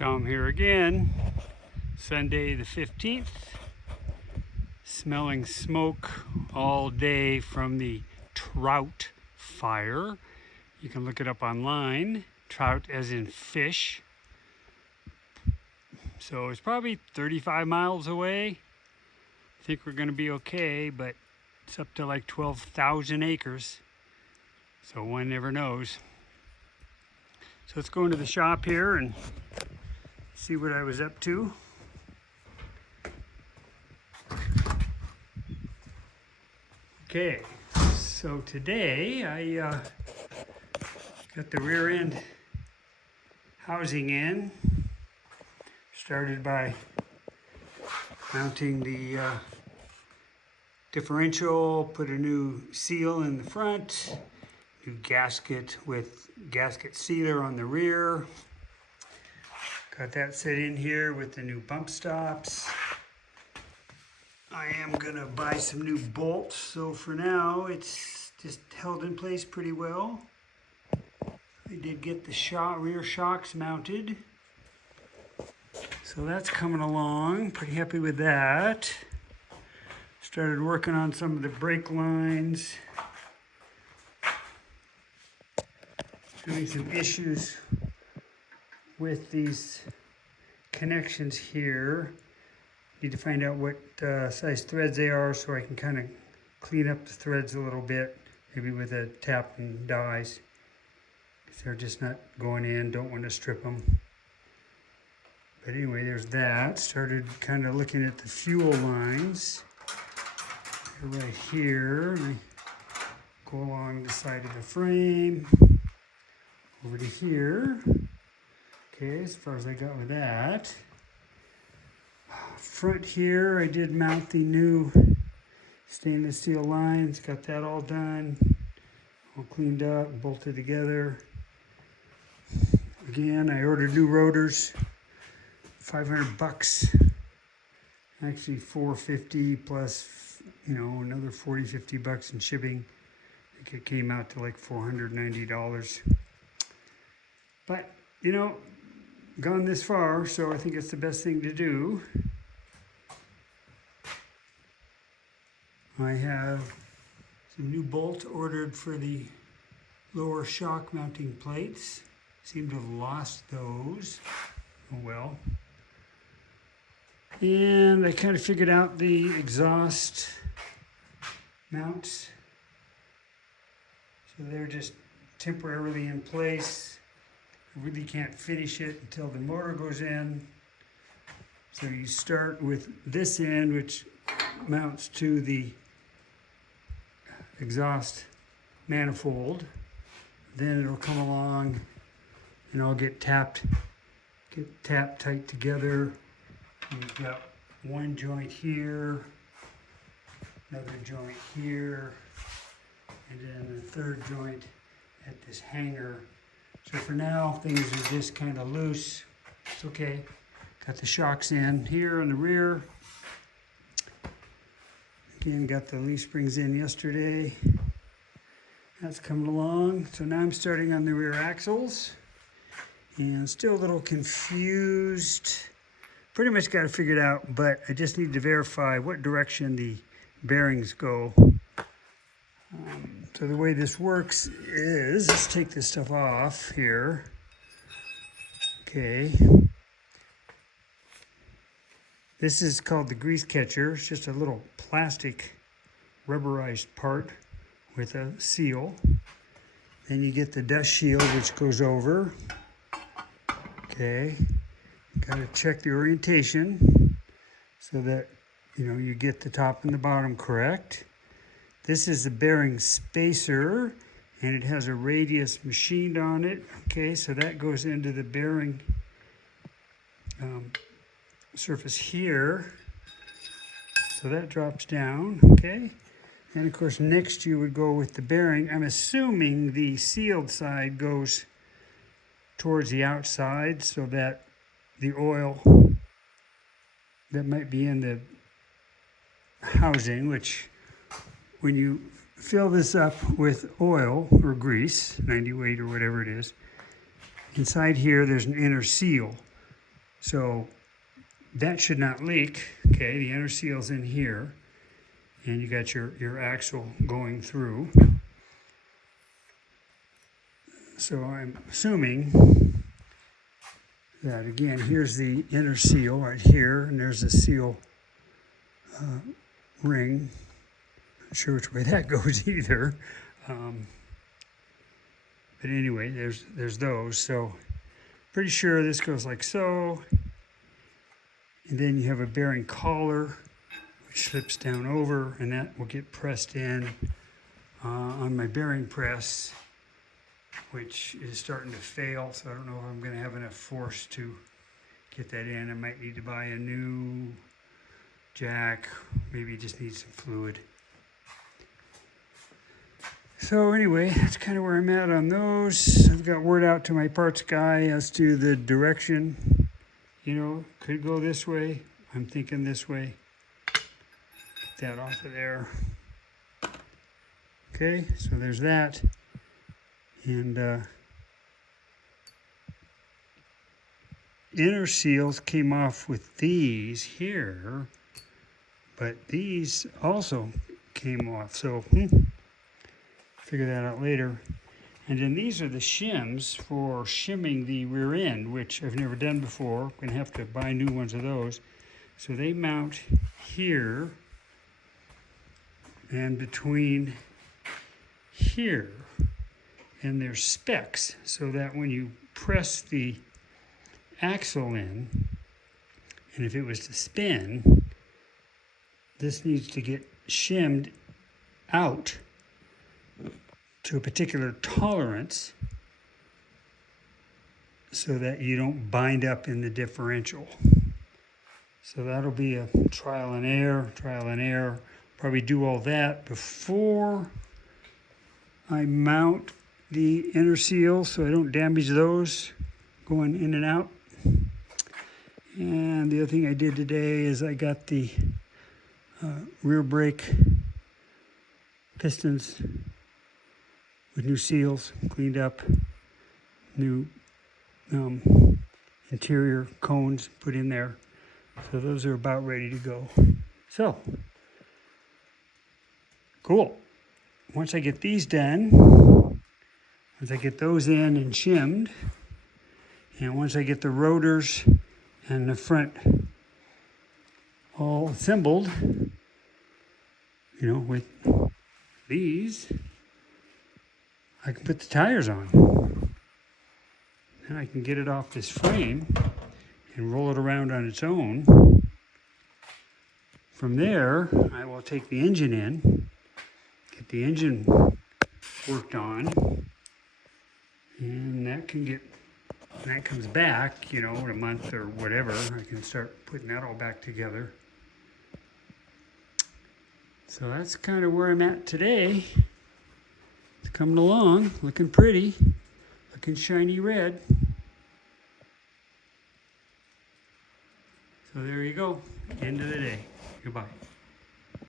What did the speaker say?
Tom here again, Sunday the 15th, smelling smoke all day from the trout fire. You can look it up online, trout as in fish. So it's probably 35 miles away. I think we're going to be okay, but it's up to like 12,000 acres, so one never knows. So let's go into the shop here and see what I was up to. Okay, so today I got the rear end housing in. Started by mounting the differential, put a new seal in the front, new gasket with gasket sealer on the rear. Got that set in here with the new bump stops. I am gonna buy some new bolts, so for now it's just held in place pretty well. I did get the rear shocks mounted, so that's coming along. Pretty happy with that. Started working on some of the brake lines. Having some issues with these connections here. Need to find out what size threads they are so I can kind of clean up the threads a little bit, maybe with a tap and dies. Because they're just not going in, don't want to strip them. But anyway, there's that. Started kind of looking at the fuel lines. They're right here. I go along the side of the frame. Over to here. Okay, as far as I got with that. Front here, I did mount the new stainless steel lines. Got that all done. All cleaned up, bolted together. Again, I ordered new rotors. $500. Actually $450 plus, another $40-50 in shipping. I think it came out to like $490. But, gone this far, so I think it's the best thing to do. I have some new bolts ordered for the lower shock mounting plates. Seem to have lost those. Oh well. And I kind of figured out the exhaust mounts. So they're just temporarily in place. I really can't finish it until the motor goes in. So you start with this end, which mounts to the exhaust manifold. Then it'll come along and I'll get tapped tight together. You've got one joint here, another joint here, and then the third joint at this hanger. So for now, things are just kind of loose. It's okay. Got the shocks in here on the rear. Again, got the leaf springs in yesterday. That's coming along. So now I'm starting on the rear axles. And still a little confused. Pretty much got it figured out, but I just need to verify what direction the bearings go. So the way this works is, let's take this stuff off here. Okay. This is called the grease catcher. It's just a little plastic rubberized part with a seal. Then you get the dust shield, which goes over. Okay. Got to check the orientation so that, you get the top and the bottom correct. This is the bearing spacer, and it has a radius machined on it. Okay, so that goes into the bearing surface here. So that drops down, okay? And of course, next you would go with the bearing. I'm assuming the sealed side goes towards the outside so that the oil that might be in the housing, which when you fill this up with oil or grease, 90 weight or whatever it is, inside here there's an inner seal. So that should not leak. Okay, the inner seal's in here, and you got your axle going through. So I'm assuming that, again, here's the inner seal right here, and there's the seal ring. Not sure which way that goes either. But anyway, there's those. So pretty sure this goes like so. And then you have a bearing collar, which slips down over, and that will get pressed in on my bearing press, which is starting to fail. So I don't know if I'm going to have enough force to get that in. I might need to buy a new jack. Maybe just need some fluid. So anyway, that's kind of where I'm at on those. I've got word out to my parts guy as to the direction. You know, could go this way. I'm thinking this way. Get that off of there. Okay, so there's that. And inner seals came off with these here, but these also came off. So figure that out later. And then these are the shims for shimming the rear end, which I've never done before. I'm gonna have to buy new ones of those. So they mount here and between here, and they're specs, so that when you press the axle in, and if it was to spin, this needs to get shimmed out to a particular tolerance so that you don't bind up in the differential. So that'll be a trial and error. Probably do all that before I mount the inner seal so I don't damage those going in and out. And the other thing I did today is I got the rear brake pistons with new seals cleaned up, new interior cones put in there. So those are about ready to go. So, cool. Once I get these done, once I get those in and shimmed, and once I get the rotors and the front all assembled, you know, with these, I can put the tires on. And I can get it off this frame and roll it around on its own. From there, I will take the engine in, get the engine worked on, and that comes back, you know, in a month or whatever. I can start putting that all back together. So that's kind of where I'm at today. It's coming along, looking pretty, looking shiny red. So there you go, end of the day. Goodbye.